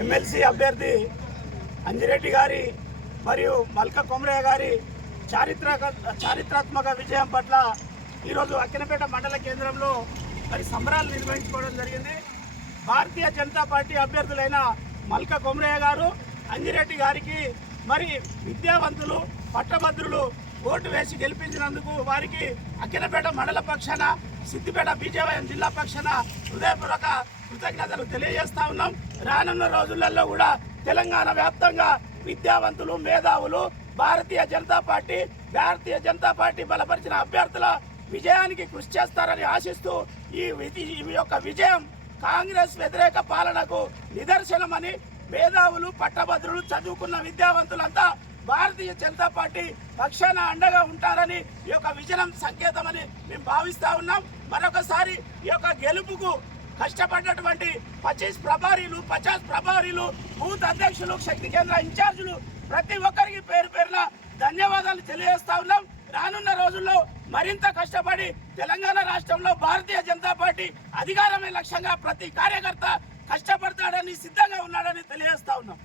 MLC అభ్యర్థి అంజిరెడ్డి గారి మరియు మల్క కొమరయ్య గారి చారిత్రక చారిత్రాత్మక విజయం పట్ల ఈరోజు అక్కినపేట మండల కేంద్రంలో మరి సంబరాలు నిర్వహించుకోవడం జరిగింది. భారతీయ జనతా పార్టీ అభ్యర్థులైన మల్క కొమరయ్య గారు అంజిరెడ్డి గారికి మరి విద్యావంతులు పట్టభద్రులు ఓటు వేసి గెలిపించినందుకు వారికి అక్కినపేట మండల పక్షాన సిద్దిపేట బీజేవైఎం జిల్లా పక్షాన హృదయపూర్వక కృతజ్ఞతలు తెలియజేస్తా ఉన్నాం. రానున్న రోజులలో కూడా తెలంగాణ వ్యాప్తంగా విద్యావంతులు మేధావులు భారతీయ జనతా పార్టీ భారతీయ జనతా పార్టీ బలపరిచిన అభ్యర్థుల విజయానికి కృషి చేస్తారని ఆశిస్తూ ఈ విధి- ఈ యొక్క విజయం కాంగ్రెస్ వ్యతిరేక పాలనకు నిదర్శనమని మేధావులు పట్టభద్రులు చదువుకున్న విద్యావంతులంతా భారతీయ జనతా పార్టీ పక్షాన అండగా ఉంటారని ఈ యొక్క విజయం సంకేతమని మేము భావిస్తా ఉన్నాం. మరొకసారి ఈ యొక్క గెలుపుకు కష్టపడినటువంటి పచ్చీస్ ప్రభారీలు పచాస్ ప్రభారీలు బూత్ అధ్యక్షులు శక్తి కేంద్ర ఇన్ఛార్జీలు ప్రతి ఒక్కరికి పేరు పేరున ధన్యవాదాలు తెలియజేస్తా ఉన్నాం. రానున్న రోజుల్లో మరింత కష్టపడి తెలంగాణ రాష్ట్రంలో భారతీయ జనతా పార్టీ అధికారమే లక్ష్యంగా ప్రతి కార్యకర్త కష్టపడతాడని సిద్ధంగా ఉన్నాడని తెలియజేస్తా ఉన్నాం.